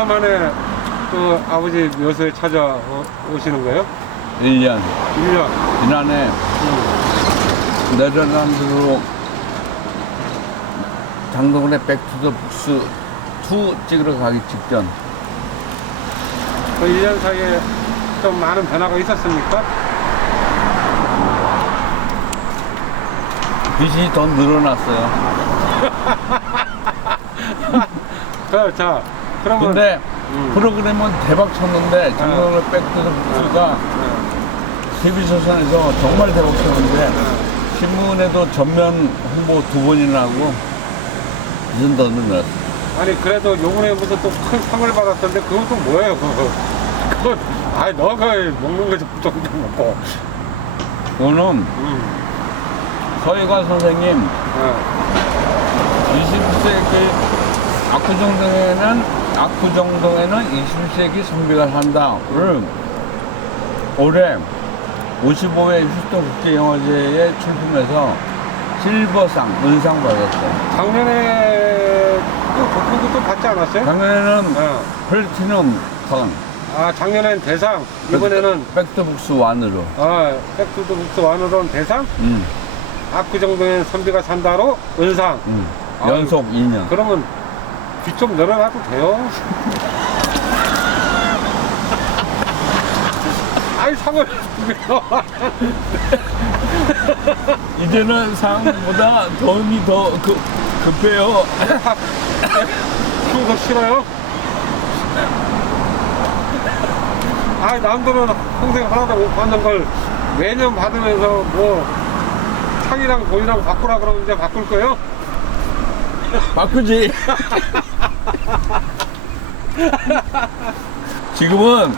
얼마 만에 또 아버지 묘소에 찾아오시는 거예요? 1년. 1년. 지난해 음. 네덜란드로 장동건의 백투더 북스 2 찍으러 가기 직전. 그 1년 사이에 좀 많은 변화가 있었습니까? 빚이 더 늘어났어요. 그, 자, 그러면. 근데 음. 프로그램은 대박 쳤는데 백투더 북스가 TV조선에서 정말 대박 쳤는데 신문에도 전면 홍보 두 번이나 하고 빚은 더 늘어났어. 아니, 그래도 요번에 무슨 또 큰 상을 받았던데, 그건 또 뭐예요, 그거? 그거, 아니, 너가 먹는 거좀 좀 먹고. 오늘 음. 서희관 선생님 어. 20세기 압구정동에는 압구정동에는 20세기 선비가 산다를 올해 55회 휴스턴 국제영화제에 출품해서 실버상, 은상 받았어요. 작년에 또 독후도 또 받지 않았어요? 작년에는 어. 플래티넘 선, 아, 작년엔 대상, 이번에는 백더북스 완으로. 아, 백투더 북스 완으로는 대상, 음, 압구정동엔 선비가 산다로 은상. 음. 아유. 연속 2년. 그러면 귀좀 늘어나도 돼요. 아이 상을 이제는 상보다 돈이 더 급, 급해요. 평소 싫어요? 아 남들은 평생 하나도 못 받는 걸 매년 받으면서 뭐 상이랑 돈이랑 바꾸라 그러는데 바꿀 거예요? 바꾸지. 지금은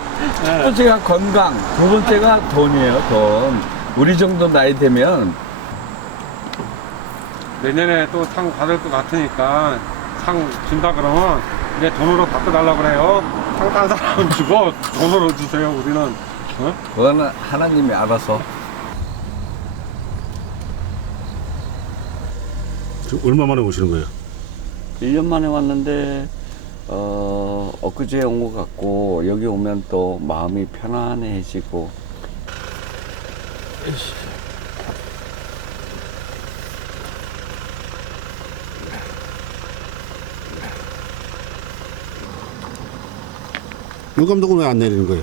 첫 번째가 건강, 두 번째가 돈이에요, 돈. 우리 정도 나이 되면 내년에 또 상 받을 것 같으니까 상 준다 그러면 이제 돈으로 바꿔달라 그래요. 상딴 사람은 주고 돈으로 주세요. 우리는 어? 그거는 하나님이 알아서. 지금 얼마 만에 오시는 거예요? 1년 만에 왔는데, 어, 엊그제 온 것 같고, 여기 오면 또 마음이 편안해지고, 윤 감독은 왜 안 내리는 거예요?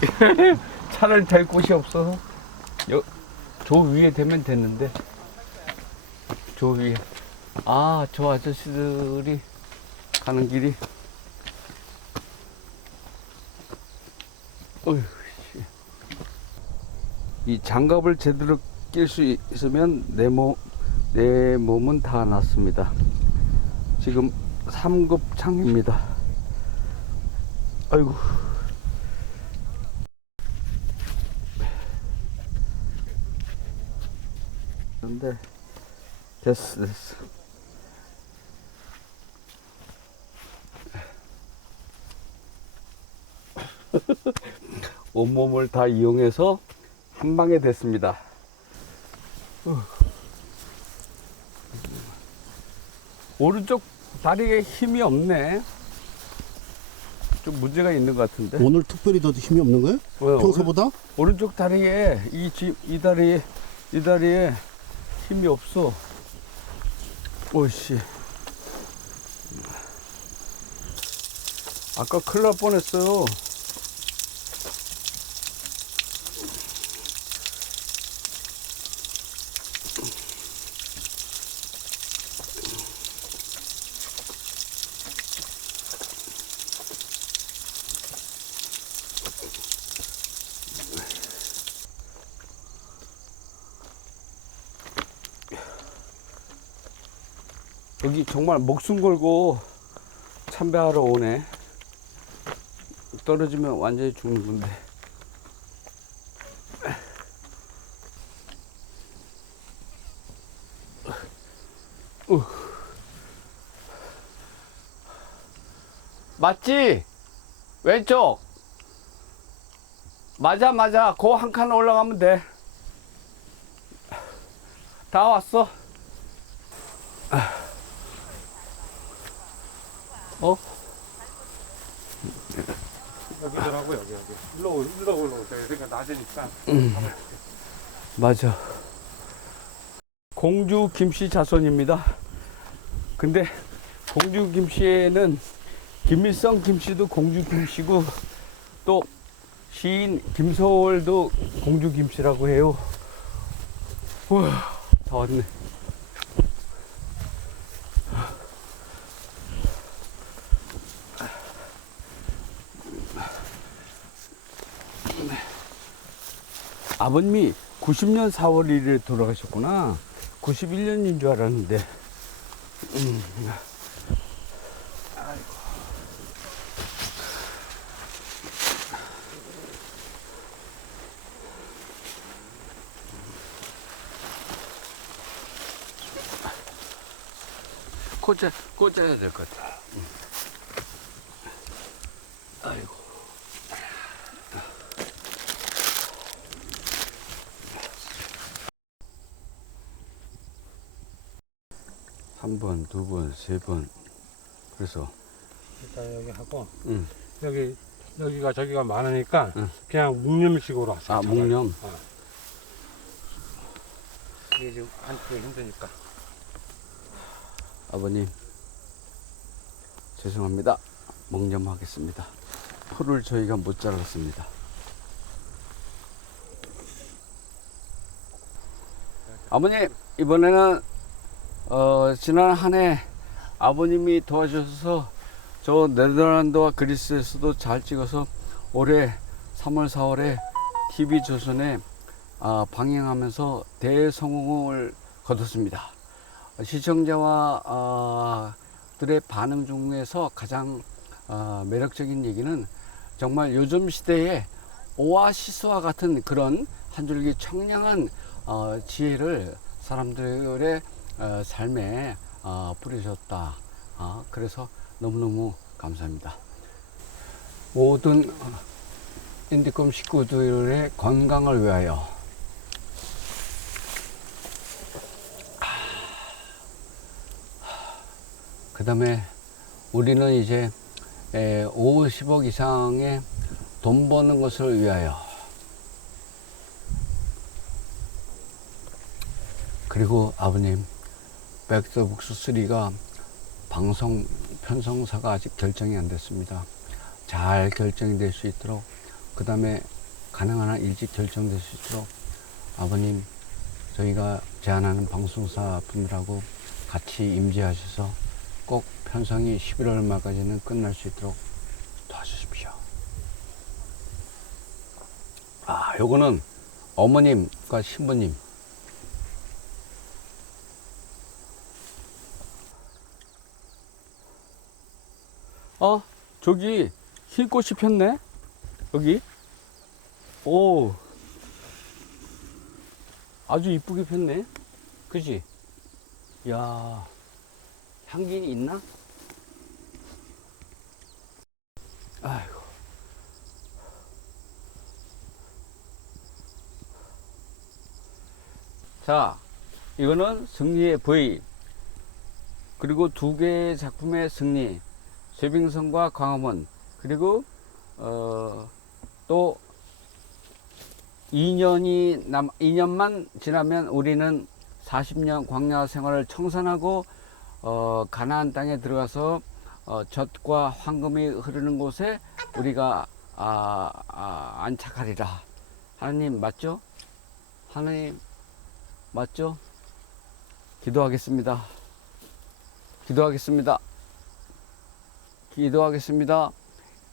차를 댈 곳이 없어서, 여, 저 위에 대면 됐는데, 저 위에. 아, 저 아저씨들이 가는 길이. 어휴, 씨. 이 장갑을 제대로 낄 수 있으면 내 몸, 내 몸은 다 낫습니다. 지금 3급 창입니다. 아이고. 근데 됐어 됐어 온몸을 다 이용해서 한 방에 됐습니다 후. 오른쪽 다리에 힘이 없네 좀 문제가 있는 것 같은데 오늘 특별히 더 힘이 없는 거예요? 왜요? 평소보다? 오른 쪽 다리에 이, 지, 이 다리에 이 다리에 힘이 없어. 오씨. 아까 큰일 날 뻔했어요. 여기 정말 목숨 걸고 참배하러 오네. 떨어지면 완전히 죽는 건데. 우. 맞지? 왼쪽. 맞아, 맞아. 그한칸 올라가면 돼. 다 왔어. 어? 여기더라고 여기 여기. 일로 올- 일로 올라오세요. 그러니까 낮으니까. 맞아. 공주 김씨 자손입니다. 근데 공주 김씨에는 김일성 김씨도 공주 김씨고 또 시인 김서월도 공주 김씨라고 해요. 우와, 다 왔네. 아버님이 90년 4월 1일에 돌아가셨구나. 91년인 줄 알았는데. 음. 꽂아, 꽂아야 될 것 같아. 한 번, 두 번, 세 번. 그래서 일단 여기 하고 응. 여기 여기가 저기가 많으니까 응. 그냥 묵념식으로 하세요. 아, 저걸. 묵념. 어. 이게 지금 안기 힘드니까. 아버님 죄송합니다. 묵념하겠습니다. 풀을 저희가 못 잘랐습니다. 아버님 이번에는 어, 지난 한 해 아버님이 도와주셔서 저 네덜란드와 그리스에서도 잘 찍어서 올해 3월, 4월에 TV조선에 아, 방영하면서 대성공을 거뒀습니다. 시청자와 아, 들의 반응 중에서 가장 아, 매력적인 얘기는 정말 요즘 시대에 오아시스와 같은 그런 한 줄기 청량한 어, 지혜를 사람들의 어, 삶에 어, 뿌리셨다. 아, 그래서 너무너무 감사합니다. 모든 인디컴 식구들의 건강을 위하여 그 다음에 우리는 이제 에, 50억 이상의 돈 버는 것을 위하여 그리고 아버님 백더북스 3가 방송 편성사가 아직 결정이 안 됐습니다. 잘 결정이 될 수 있도록 그 다음에 가능한 한 일찍 결정될 수 있도록 아버님 저희가 제안하는 방송사 분들하고 같이 임재하셔서 꼭 편성이 11월 말까지는 끝날 수 있도록 도와주십시오. 아, 요거는 어머님과 신부님. 어, 저기 흰 꽃이 폈네? 여기? 오. 아주 이쁘게 폈네? 그지? 야 향기 있나? 아이고. 자, 이거는 승리의 부위. 그리고 두 개의 작품의 승리. 쇠빙선과 광화문. 그리고, 어, 또 2년이 남, 2년만 지나면 우리는 40년 광야 생활을 청산하고 어, 가나안 땅에 들어가서 어, 젖과 황금이 흐르는 곳에 우리가 아, 아, 안착하리라. 하나님 맞죠? 하나님 맞죠? 기도하겠습니다. 기도하겠습니다. 기도하겠습니다.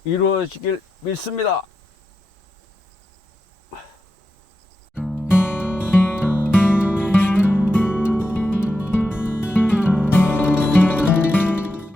이루어지길 믿습니다.